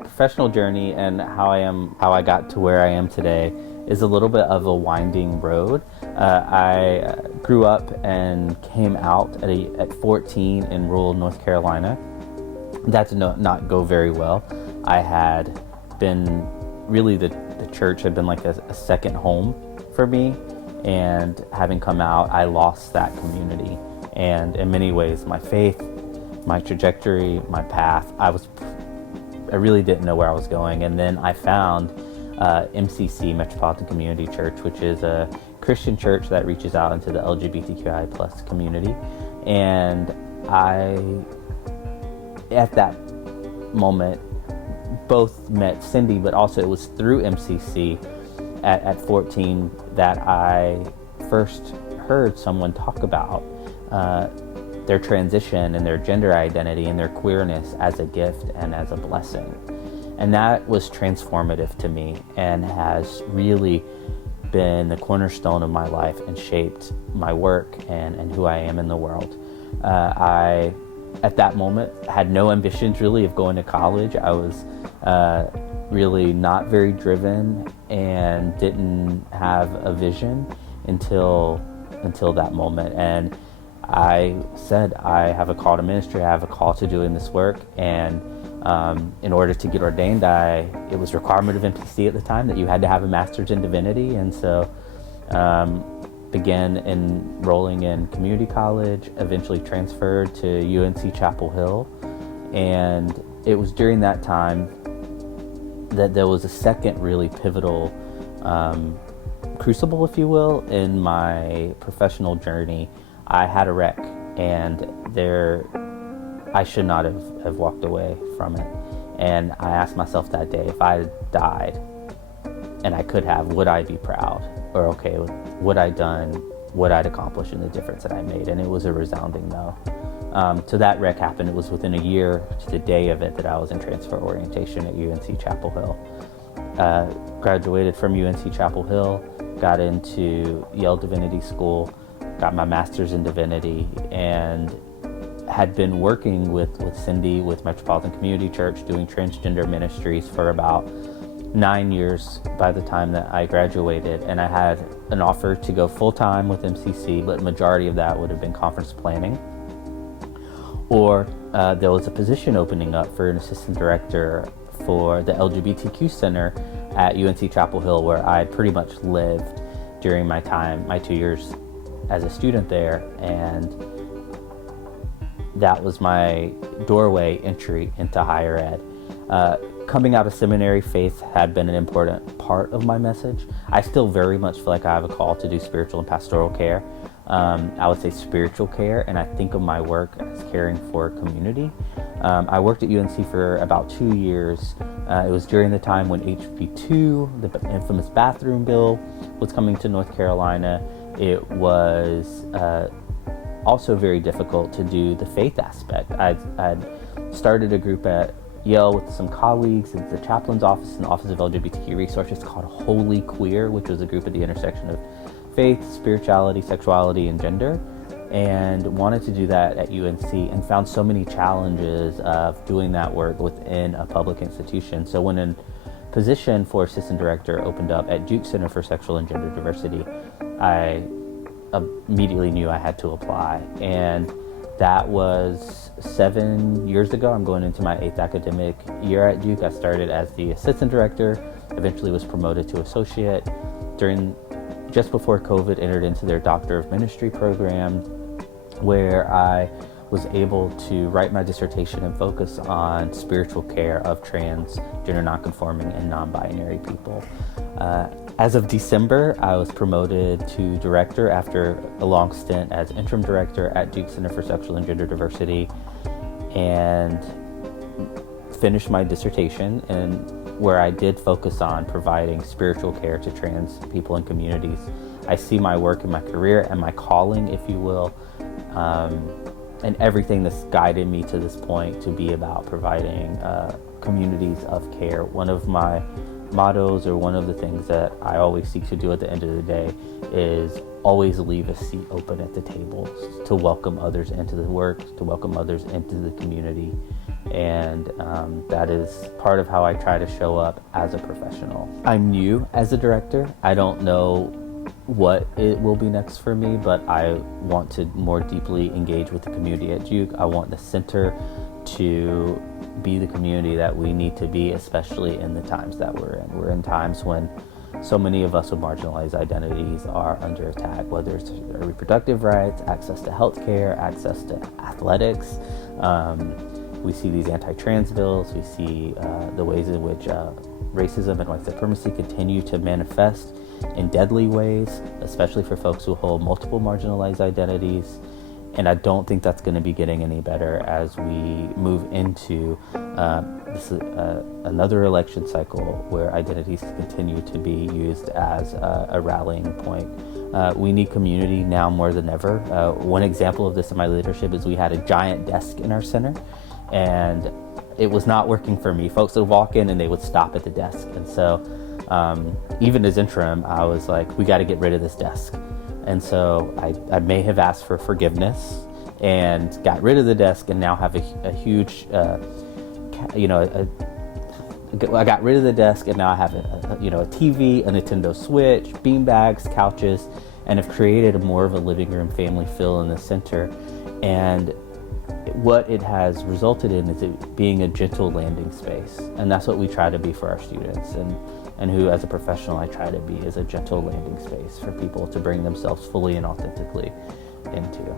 professional journey and how I got to where I am today is a little bit of a winding road. I grew up and came out at 14 in rural North Carolina. That did not go very well. I had been really the church had been like a second home for me, and having come out, I lost that community. And in many ways, my faith, my trajectory, my path, I really didn't know where I was going. And then I found MCC, Metropolitan Community Church, which is a Christian church that reaches out into the LGBTQI plus community. And at that moment, both met Cindy, but also it was through MCC at 14 that I first heard someone talk about their transition and their gender identity and their queerness as a gift and as a blessing. And that was transformative to me and has really been the cornerstone of my life and shaped my work and who I am in the world. I, at that moment, had no ambitions really of going to college. I was really not very driven and didn't have a vision until that moment. And I said, I have a call to ministry, I have a call to doing this work. And in order to get ordained, it was a requirement of MPC at the time that you had to have a master's in divinity. And so began enrolling in community college, eventually transferred to UNC Chapel Hill. And it was during that time that there was a second really pivotal crucible, if you will, in my professional journey. I had a wreck, and I should not have walked away from it. And I asked myself that day, if I had died, and I could have, would I be proud or okay with what I'd done, what I'd accomplished, and the difference that I made? And it was a resounding no. So that wreck happened. It was within a year to the day of it that I was in transfer orientation at UNC Chapel Hill. Graduated from UNC Chapel Hill, got into Yale Divinity School, got my master's in divinity, and had been working with Cindy with Metropolitan Community Church doing transgender ministries for about 9 years by the time that I graduated. And I had an offer to go full-time with MCC, but the majority of that would have been conference planning. Or there was a position opening up for an assistant director for the LGBTQ Center at UNC Chapel Hill, where I pretty much lived during my 2 years as a student there. And that was my doorway entry into higher ed. Coming out of seminary, faith had been an important part of my message. I still very much feel like I have a call to do spiritual and pastoral care. I would say spiritual care, and I think of my work as caring for a community. I worked at UNC for about 2 years. It was during the time when HB2, the infamous bathroom bill, was coming to North Carolina. It was also very difficult to do the faith aspect. I'd started a group at Yale with some colleagues at the chaplain's office and the Office of LGBTQ Resources called Holy Queer, which was a group at the intersection of faith, spirituality, sexuality, and gender, and wanted to do that at UNC and found so many challenges of doing that work within a public institution. So when a position for assistant director opened up at Duke Center for Sexual and Gender Diversity, I immediately knew I had to apply. And that was 7 years ago. I'm going into my 8th academic year at Duke. I started as the assistant director, eventually was promoted to associate. Just before COVID, entered into their Doctor of Ministry program, where I was able to write my dissertation and focus on spiritual care of trans, gender nonconforming, and non-binary people. As of December, I was promoted to director after a long stint as interim director at Duke Center for Sexual and Gender Diversity, and finished my dissertation, and where I did focus on providing spiritual care to trans people and communities. I see my work and my career and my calling, if you will, and everything that's guided me to this point to be about providing communities of care. One of my mottos, or one of the things that I always seek to do at the end of the day, is always leave a seat open at the table to welcome others into the work, to welcome others into the community, And that is part of how I try to show up as a professional. I'm new as a director. I don't know what it will be next for me, but I want to more deeply engage with the community at Juke. I want the center to be the community that we need to be, especially in the times that we're in. We're in times when so many of us with marginalized identities are under attack, whether it's reproductive rights, access to healthcare, access to athletics. We see these anti-trans bills. We see the ways in which racism and white supremacy continue to manifest in deadly ways, especially for folks who hold multiple marginalized identities. And I don't think that's going to be getting any better as we move into another election cycle where identities continue to be used as a rallying point. We need community now more than ever. One example of this in my leadership is we had a giant desk in our center, and it was not working for me. Folks would walk in and they would stop at the desk. And so even as interim, I was like, we got to get rid of this desk. And so I may have asked for forgiveness and got rid of the desk, and now have a huge, I got rid of the desk, and now I have a TV, a Nintendo Switch, beanbags, couches, and have created more of a living room family feel in the center. And what it has resulted in is it being a gentle landing space. And that's what we try to be for our students, and who as a professional I try to be, is a gentle landing space for people to bring themselves fully and authentically into.